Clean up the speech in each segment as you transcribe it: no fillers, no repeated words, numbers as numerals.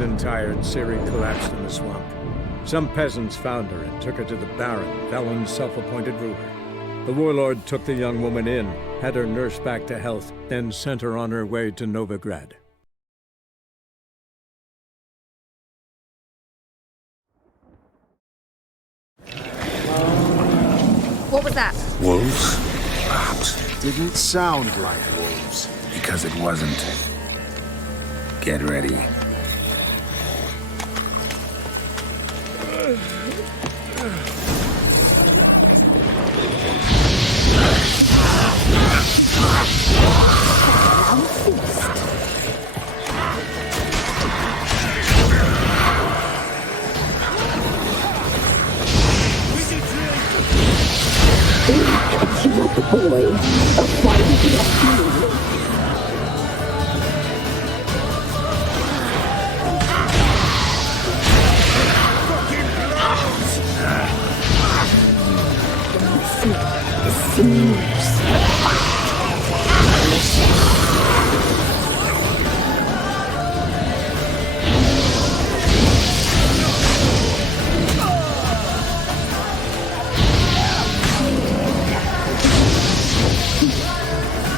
Exhausted and tired, Ciri collapsed in the swamp. Some peasants found her and took her to the Baron, Valen's self-appointed ruler. The warlord took the young woman in, had her nursed back to health, then sent her on her way to Novigrad. What was that? Wolves? Perhaps. Didn't sound like wolves. Because it wasn't. Get ready. The boy of fighting the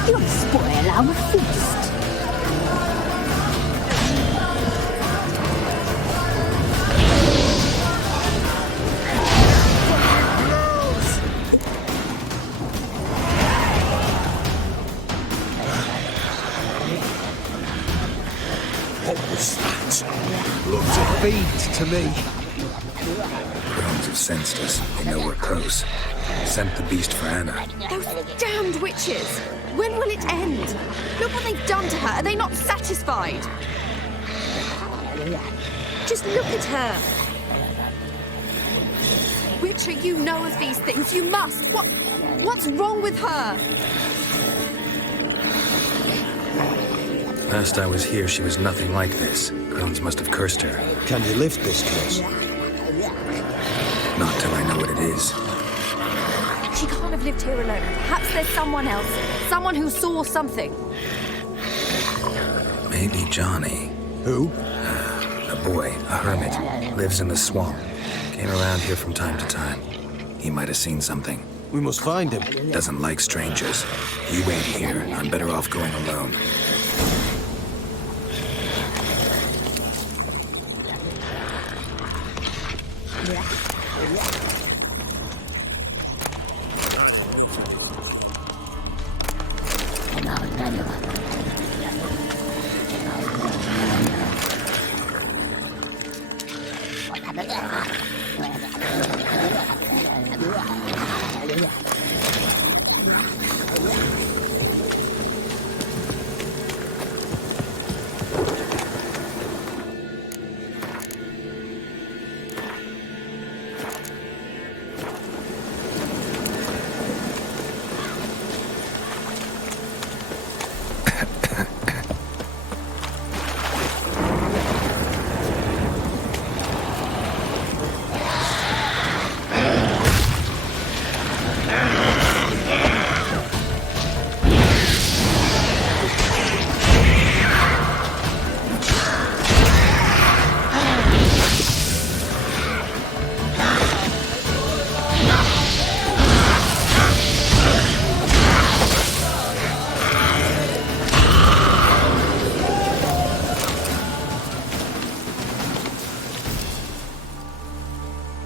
You'll spoil our feast. What was that? Looked a fiend to me. Drones have sensed us. They know we're close. Sent the beast for Anna. Those damned witches! When will it end? Look what they've done to her. Are they not satisfied? Just look at her. Witcher, you know of these things. You must. What's wrong with her? Last I was here, she was nothing like this. Crones must have cursed her. Can you lift this curse? Not till I know what it is. She can't have lived here alone. Perhaps there's someone else. Someone who saw something. Maybe Johnny. Who? A boy, a hermit. Lives in the swamp. Came around here from time to time. He might have seen something. We must find him. Doesn't like strangers. You wait here. I'm better off going alone.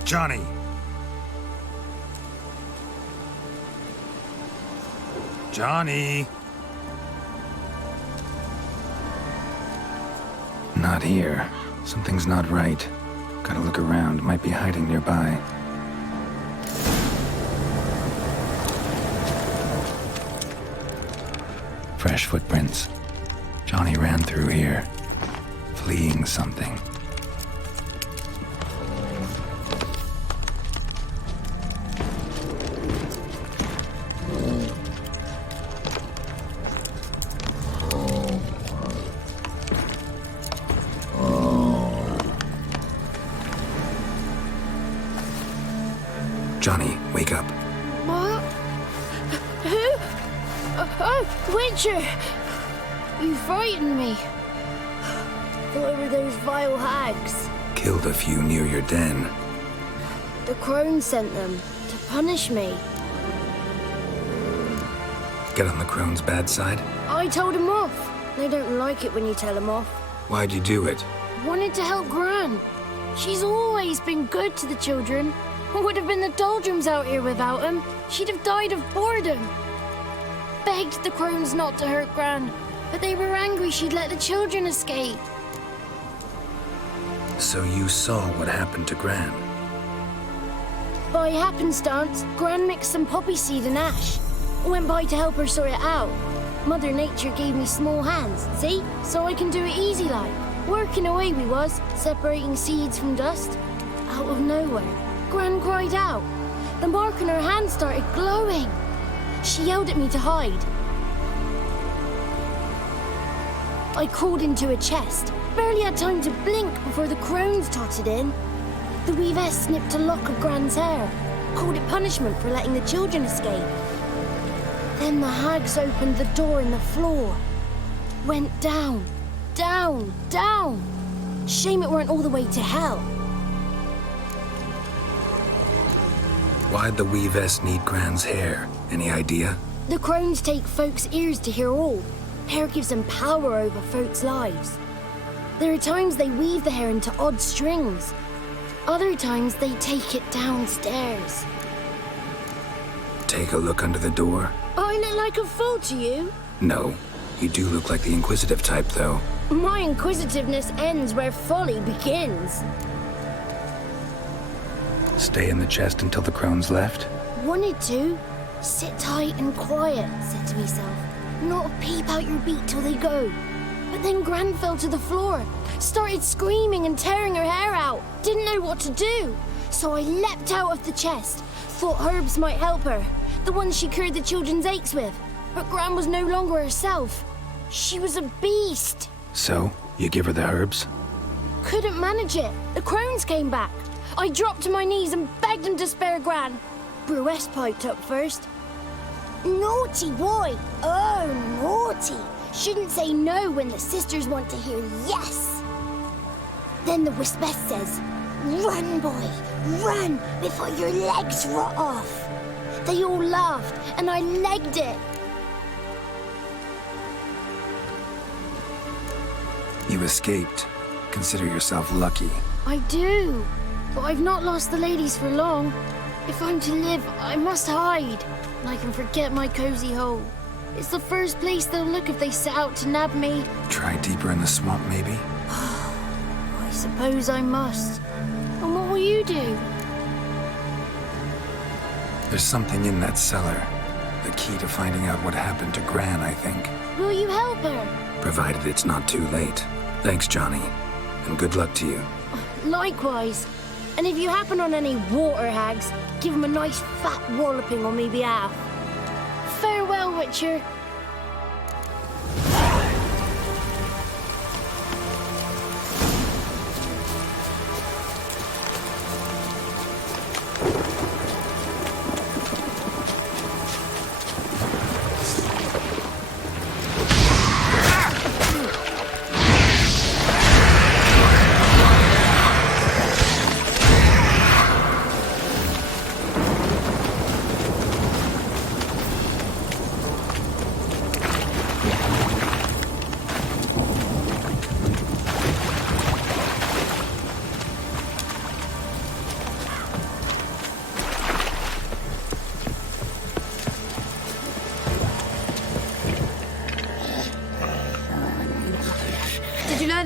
Johnny. Johnny. Not here. Something's not right. Gotta look around. Might be hiding nearby. Fresh footprints. Johnny ran through here, fleeing something. Johnny, wake up. What? Who? Oh, Witcher! You frightened me. thought it were those vile hags. Killed a few near your den. The crone sent them to punish me. Get on the crone's bad side? I told him off. They don't like it when you tell them off. Why'd you do it? Wanted to help Gran. She's always been good to the children. It would have been the doldrums out here without him. She'd have died of boredom. Begged the crones not to hurt Gran, but they were angry she'd let the children escape. So you saw what happened to Gran? By happenstance, Gran mixed some poppy seed and ash. Went by to help her sort it out. Mother Nature gave me small hands, see? So I can do it easy like. Working away we was, separating seeds from dust. Out of nowhere, Gran cried out. The mark on her hand started glowing. She yelled at me to hide. I crawled into a chest. Barely had time to blink before the crones totted in. The weavess snipped a lock of Gran's hair. Called it punishment for letting the children escape. Then the hags opened the door in the floor. Went down, down, down. Shame it weren't all the way to hell. Why'd the weavess need Gran's hair? Any idea? The crones take folks' ears to hear all. Hair gives them power over folks' lives. There are times they weave the hair into odd strings. Other times they take it downstairs. Take a look under the door? I look like a fool to you? No. You do look like the inquisitive type, though. My inquisitiveness ends where folly begins. Stay in the chest until the crones left? Wanted to. Sit tight and quiet, said to myself. Not peep out your beak till they go. But then Gran fell to the floor. Started screaming and tearing her hair out. Didn't know what to do. So I leapt out of the chest. Thought herbs might help her. The ones she cured the children's aches with. But Gran was no longer herself. She was a beast. So, you give her the herbs? Couldn't manage it. The crones came back. I dropped to my knees and begged him to spare Gran. Brewess piped up first. Naughty boy. Oh, naughty. Shouldn't say no when the sisters want to hear yes. Then the Wispess says, run, boy, run before your legs rot off. They all laughed and I legged it. You escaped. Consider yourself lucky. I do, but I've not lost the ladies for long. If I'm to live, I must hide, and I can forget my cozy hole. It's the first place they'll look if they set out to nab me. Try deeper in the swamp, maybe? I suppose I must. And what will you do? There's something in that cellar. The key to finding out what happened to Gran, I think. Will you help her? Provided it's not too late. Thanks, Johnny. And good luck to you. Likewise. And if you happen on any water hags, give them a nice fat walloping on me behalf. Farewell, Witcher.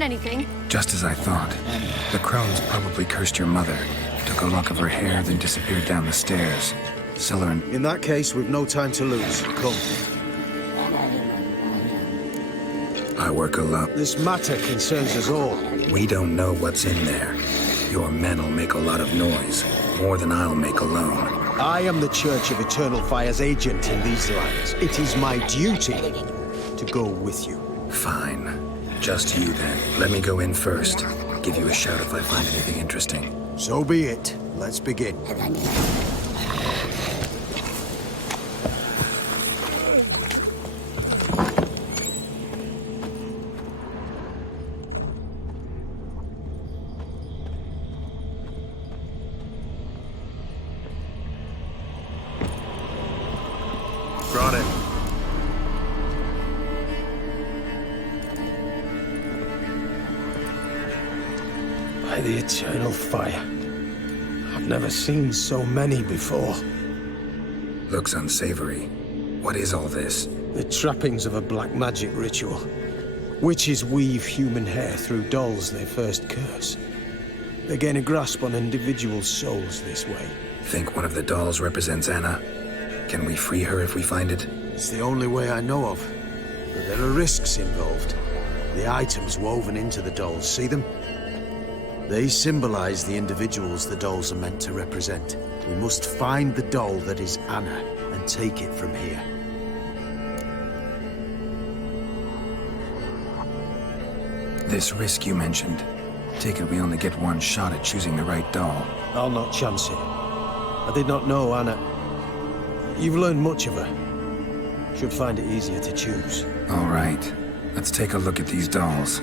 Anything? Just as I thought. The crones probably cursed your mother, took a lock of her hair, then disappeared down the stairs. Cellar and... In that case, we've no time to lose. Come. I work a lot. This matter concerns us all. We don't know what's in there. Your men'll make a lot of noise. More than I'll make alone. I am the Church of Eternal Fire's agent in these lands. It is my duty to go with you. Fine. Just you, then. Let me go in first. Give you a shout if I find anything interesting. So be it. Let's begin. By the eternal fire. I've never seen so many before. Looks unsavory. What is all this? The trappings of a black magic ritual. Witches weave human hair through dolls they first curse. They gain a grasp on individual souls this way. Think one of the dolls represents Anna? Can we free her if we find it? It's the only way I know of. But there are risks involved. The items woven into the dolls, see them? They symbolize the individuals the dolls are meant to represent. We must find the doll that is Anna and take it from here. This risk you mentioned. Take it we only get one shot at choosing the right doll. I'll not chance it. I did not know Anna. You've learned much of her. Should find it easier to choose. All right. Let's take a look at these dolls.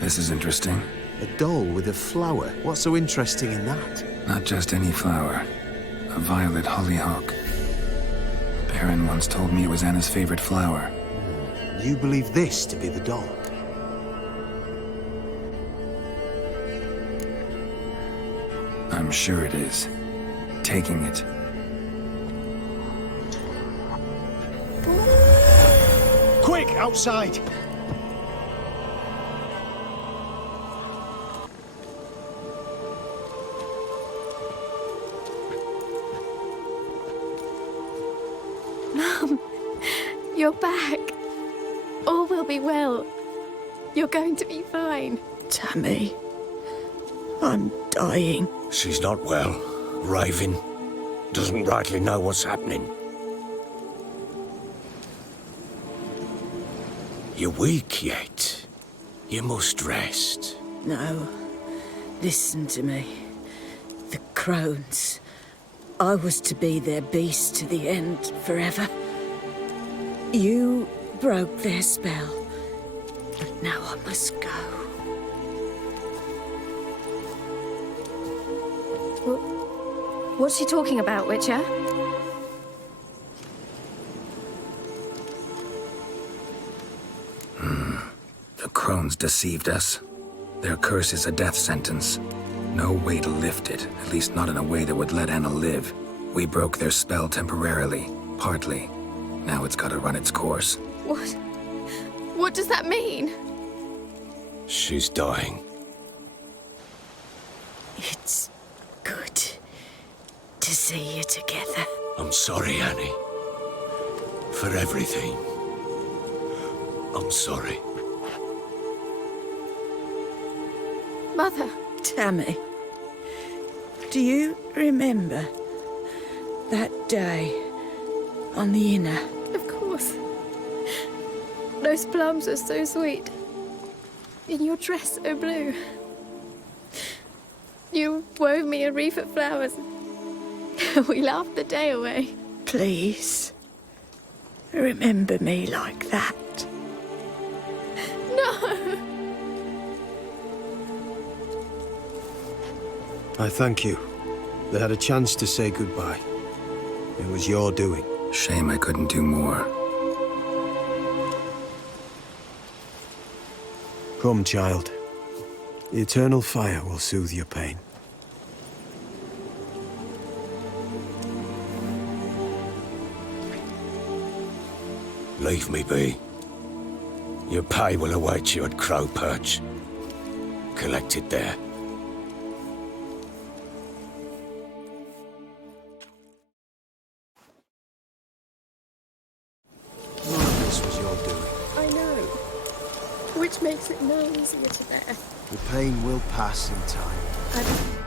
This is interesting. A doll with a flower. What's so interesting in that? Not just any flower. A violet hollyhock. Baron once told me it was Anna's favorite flower. You believe this to be the doll? I'm sure it is. Taking it. Quick, outside! Mum, you're back. All will be well. You're going to be fine. Tammy, I'm dying. She's not well. Raving. Doesn't rightly know what's happening. You're weak yet. You must rest. No, listen to me. The crones. I was to be their beast to the end, forever. You broke their spell, but now I must go. What's she talking about, Witcher? The crones deceived us. Their curse is a death sentence. No way to lift it, at least not in a way that would let Anna live. We broke their spell temporarily, partly. Now it's gotta run its course. What? What does that mean? She's dying. It's good to see you together. I'm sorry, Annie. For everything. I'm sorry. Mother. Tammy, do you remember that day on the Inner? Of course. Those plums are so sweet. In your dress so blue. You wove me a wreath of flowers. We laughed the day away. Please, remember me like that. No! I thank you. They had a chance to say goodbye. It was your doing. Shame I couldn't do more. Come, child. The eternal fire will soothe your pain. Leave me be. Your pay will await you at Crow Perch. Collect it there. None of this was your doing. I know. Which makes it no easier to bear. The pain will pass in time. I